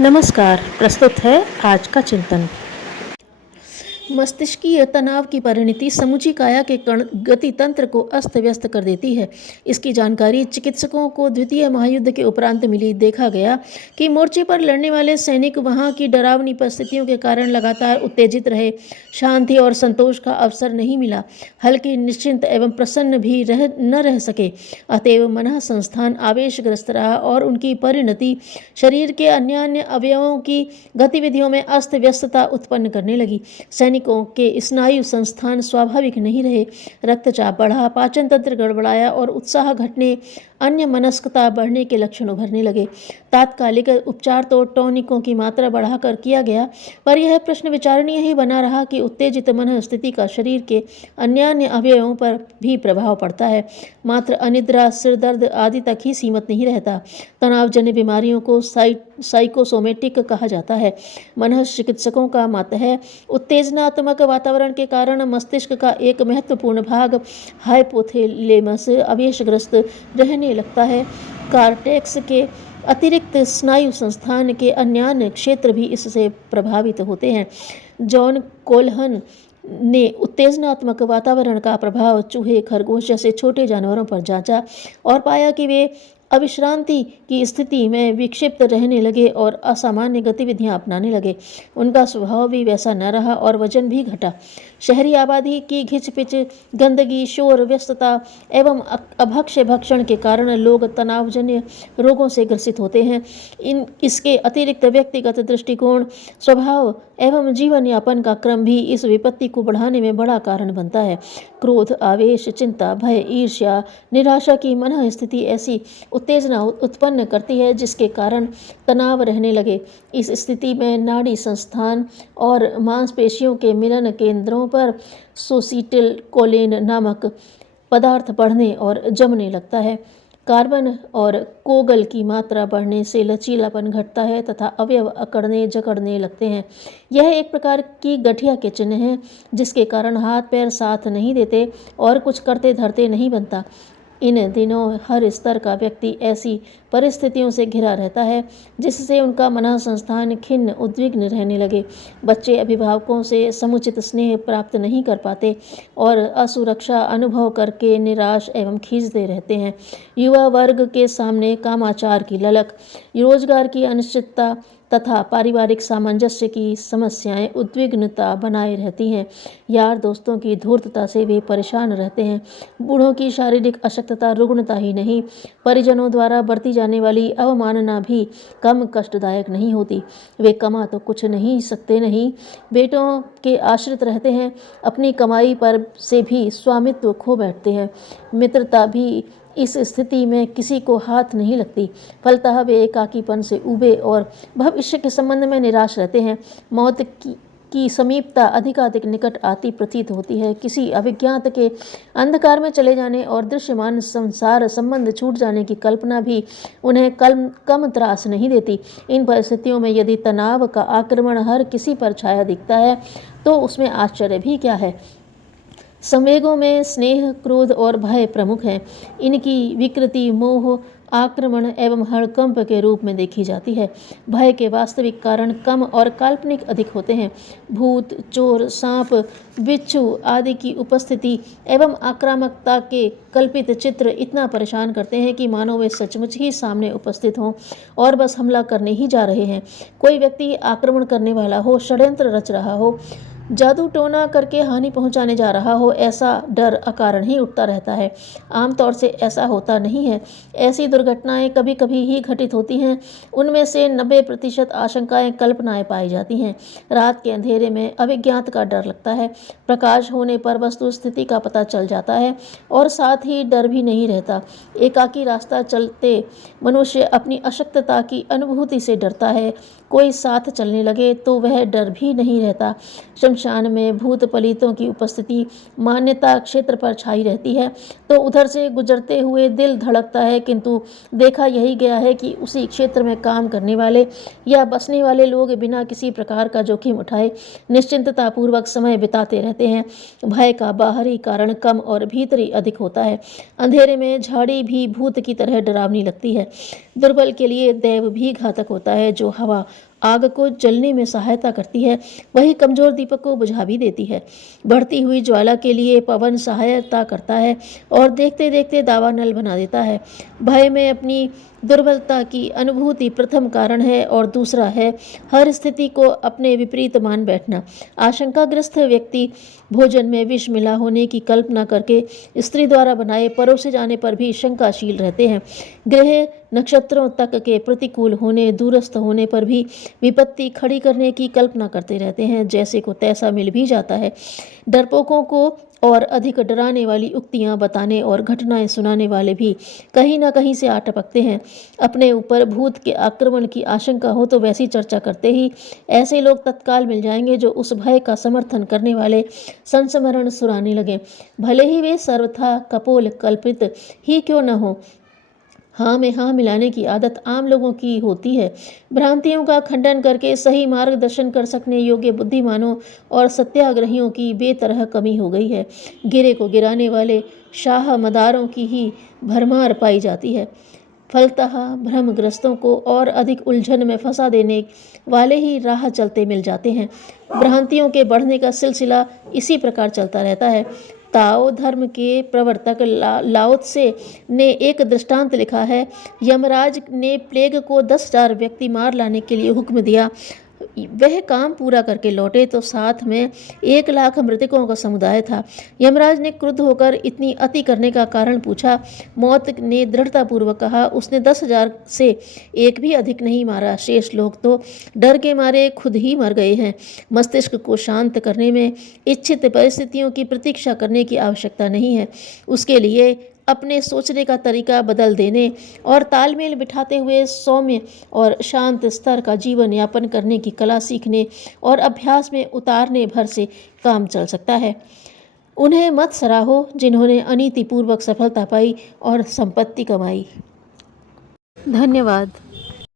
नमस्कार। प्रस्तुत है आज का चिंतन। मस्तिष्कीय तनाव की परिणति समूची काया के कण गति तंत्र को अस्त व्यस्त कर देती है। इसकी जानकारी चिकित्सकों को द्वितीय महायुद्ध के उपरांत मिली। देखा गया कि मोर्चे पर लड़ने वाले सैनिक वहां की डरावनी परिस्थितियों के कारण लगातार उत्तेजित रहे। शांति और संतोष का अवसर नहीं मिला। हल्के निश्चिंत एवं प्रसन्न भी न रह सके। अतएव मन संस्थान आवेशग्रस्त रहा और उनकी परिणति शरीर के अन्य अवयवों की गतिविधियों में अस्त व्यस्तता उत्पन्न करने लगी। सैनिकों के स्नायु संस्थान स्वाभाविक नहीं रहे। रक्तचाप बढ़ा, पाचन तंत्र गड़बड़ाया और उत्साह घटने, अन्य मनस्कता बढ़ने के लक्षण उभरने लगे। तात्कालिक उपचार तो टॉनिकों की मात्रा बढ़ाकर किया गया, पर यह प्रश्न विचारणीय ही बना रहा कि उत्तेजित मन स्थिति का शरीर के अन्य अवयवों पर भी प्रभाव पड़ता है। मात्र अनिद्रा, सिर दर्द आदि तक ही सीमित नहीं रहता। तनावजन्य बीमारियों को साइकोसोमेटिक कहा जाता है। मनश्चिकित्सकों का मत है उत्तेजनात्मक वातावरण के कारण मस्तिष्क का एक महत्वपूर्ण भाग हाइपोथैलेमस आवेशग्रस्त रहने लगता है। कॉर्टेक्स के अतिरिक्त स्नायु संस्थान के अन्य क्षेत्र भी इससे प्रभावित होते हैं। जॉन कोल्हन ने उत्तेजनात्मक वातावरण का प्रभाव चूहे, खरगोश जैसे छोटे जानवरों पर जांचा और पाया कि वे अविश्रांति की स्थिति में विक्षिप्त रहने लगे और असामान्य गतिविधियां अपनाने लगे। उनका स्वभाव भी वैसा न रहा और वजन भी घटा। शहरी आबादी की घिचपिच, गंदगी, शोर, व्यस्तता एवं अभक्ष्य भक्षण के कारण लोग तनावजन्य रोगों से ग्रसित होते हैं। इसके अतिरिक्त व्यक्तिगत दृष्टिकोण, स्वभाव एवं जीवन यापन का क्रम भी इस विपत्ति को बढ़ाने में बड़ा कारण बनता है। क्रोध, आवेश, चिंता, भय, ईर्ष्या, निराशा की मन स्थिति ऐसी उत्तेजना उत्पन्न करती है जिसके कारण तनाव रहने लगे। इस स्थिति में नाड़ी संस्थान और मांसपेशियों के मिलन केंद्रों पर सोसिटिलकोलिन नामक पदार्थ बढ़ने और जमने लगता है। कार्बन और कोगल की मात्रा बढ़ने से लचीलापन घटता है तथा अवयव अकड़ने जकड़ने लगते हैं। यह एक प्रकार की गठिया के चिन्ह है जिसके कारण हाथ पैर साथ नहीं देते और कुछ करते धरते नहीं बनता। इन दिनों हर स्तर का व्यक्ति ऐसी परिस्थितियों से घिरा रहता है जिससे उनका मन संस्थान खिन्न, उद्विग्न रहने लगे। बच्चे अभिभावकों से समुचित स्नेह प्राप्त नहीं कर पाते और असुरक्षा अनुभव करके निराश एवं खींचते रहते हैं। युवा वर्ग के सामने कामाचार की ललक, रोजगार की अनिश्चितता तथा पारिवारिक सामंजस्य की समस्याएं उद्विग्नता बनाए रहती हैं। यार दोस्तों की धूर्तता से वे परेशान रहते हैं। बूढ़ों की शारीरिक अशक्तता रुग्णता ही नहीं, परिजनों द्वारा बरती जाने वाली अवमानना भी कम कष्टदायक नहीं होती। वे कमा तो कुछ नहीं सकते नहीं, बेटों के आश्रित रहते हैं। अपनी कमाई पर से भी स्वामित्व खो बैठते हैं। मित्रता भी इस स्थिति में किसी को हाथ नहीं लगती। फलतः वे एकाकीपन से उबे और भविष्य के संबंध में निराश रहते हैं। मौत की समीपता अधिकाधिक निकट आती प्रतीत होती है। किसी अभिज्ञात के अंधकार में चले जाने और दृश्यमान संसार संबंध छूट जाने की कल्पना भी उन्हें कम त्रास नहीं देती। इन परिस्थितियों में यदि तनाव का आक्रमण हर किसी पर छाया दिखता है तो उसमें आश्चर्य भी क्या है। संवेगों में स्नेह, क्रोध और भय प्रमुख हैं। इनकी विकृति मोह, आक्रमण एवं हड़कंप के रूप में देखी जाती है। भय के वास्तविक कारण कम और काल्पनिक अधिक होते हैं। भूत, चोर, सांप, बिच्छू आदि की उपस्थिति एवं आक्रामकता के कल्पित चित्र इतना परेशान करते हैं कि मानो वे सचमुच ही सामने उपस्थित हों और बस हमला करने ही जा रहे हैं। कोई व्यक्ति आक्रमण करने वाला हो, षड्यंत्र रच रहा हो, जादू टोना करके हानि पहुंचाने जा रहा हो, ऐसा डर अकारण ही उठता रहता है। आमतौर से ऐसा होता नहीं है। ऐसी दुर्घटनाएं कभी कभी ही घटित होती हैं। उनमें से 90% आशंकाएं कल्पनाएं पाई जाती हैं। रात के अंधेरे में अविज्ञात का डर लगता है। प्रकाश होने पर वस्तु स्थिति का पता चल जाता है और साथ ही डर भी नहीं रहता। एकाकी रास्ता चलते मनुष्य अपनी अशक्तता की अनुभूति से डरता है। कोई साथ चलने लगे तो वह डर भी नहीं रहता। शमशान में भूत पलीतों की उपस्थिति मान्यता क्षेत्र पर छाई रहती है तो उधर से गुजरते हुए दिल धड़कता है, किंतु देखा यही गया है कि उसी क्षेत्र में काम करने वाले या बसने वाले लोग बिना किसी प्रकार का जोखिम उठाए निश्चिंतता पूर्वक समय बिताते रहते हैं। भय का बाहरी कारण कम और भीतरी अधिक होता है। अंधेरे में झाड़ी भी भूत की तरह डरावनी लगती है। दुर्बल के लिए दैव भी घातक होता है। जो हवा आग को जलने में सहायता करती है, वही कमजोर दीपक को बुझा भी देती है। बढ़ती हुई ज्वाला के लिए पवन सहायता करता है और देखते देखते दावानल बना देता है। भय में अपनी दुर्बलता की अनुभूति प्रथम कारण है और दूसरा है हर स्थिति को अपने विपरीत मान बैठना। आशंकाग्रस्त व्यक्ति भोजन में विष मिला होने की कल्पना करके स्त्री द्वारा बनाए परोसे जाने पर भी शंकाशील रहते हैं। ग्रह नक्षत्रों तक के प्रतिकूल होने, दूरस्थ होने पर भी विपत्ति खड़ी करने की कल्पना करते रहते हैं। जैसे को तैसा मिल भी जाता है। डरपोकों को और अधिक डराने वाली उक्तियां बताने और घटनाएं सुनाने वाले भी कहीं ना कहीं से आ टपकते हैं। अपने ऊपर भूत के आक्रमण की आशंका हो तो वैसी चर्चा करते ही ऐसे लोग तत्काल मिल जाएंगे जो उस भय का समर्थन करने वाले संस्मरण सुनाने लगे, भले ही वे सर्वथा कपोल कल्पित ही क्यों न हो। हाँ में हाँ मिलाने की आदत आम लोगों की होती है। भ्रांतियों का खंडन करके सही मार्गदर्शन कर सकने योग्य बुद्धिमानों और सत्याग्रहियों की बेतरह कमी हो गई है। गिरे को गिराने वाले शाह मदारों की ही भरमार पाई जाती है। फलतः भ्रमग्रस्तों को और अधिक उलझन में फंसा देने वाले ही राह चलते मिल जाते हैं। भ्रांतियों के बढ़ने का सिलसिला इसी प्रकार चलता रहता है। ताओ धर्म के प्रवर्तक लाओ त्से ने एक दृष्टांत लिखा है। यमराज ने प्लेग को 10,000 व्यक्ति मार लाने के लिए हुक्म दिया। वह काम पूरा करके लौटे तो साथ में 1,00,000 मृतकों का समुदाय था। यमराज ने क्रुद्ध होकर इतनी अति करने का कारण पूछा। मौत ने दृढ़तापूर्वक कहा, उसने 10,000 से एक भी अधिक नहीं मारा। शेष लोग तो डर के मारे खुद ही मर गए हैं। मस्तिष्क को शांत करने में इच्छित परिस्थितियों की प्रतीक्षा करने की आवश्यकता नहीं है। उसके लिए अपने सोचने का तरीका बदल देने और तालमेल बिठाते हुए सौम्य और शांत स्तर का जीवन यापन करने की कला सीखने और अभ्यास में उतारने भर से काम चल सकता है। उन्हें मत सराहो जिन्होंने अनीतिपूर्वक सफलता पाई और संपत्ति कमाई। धन्यवाद।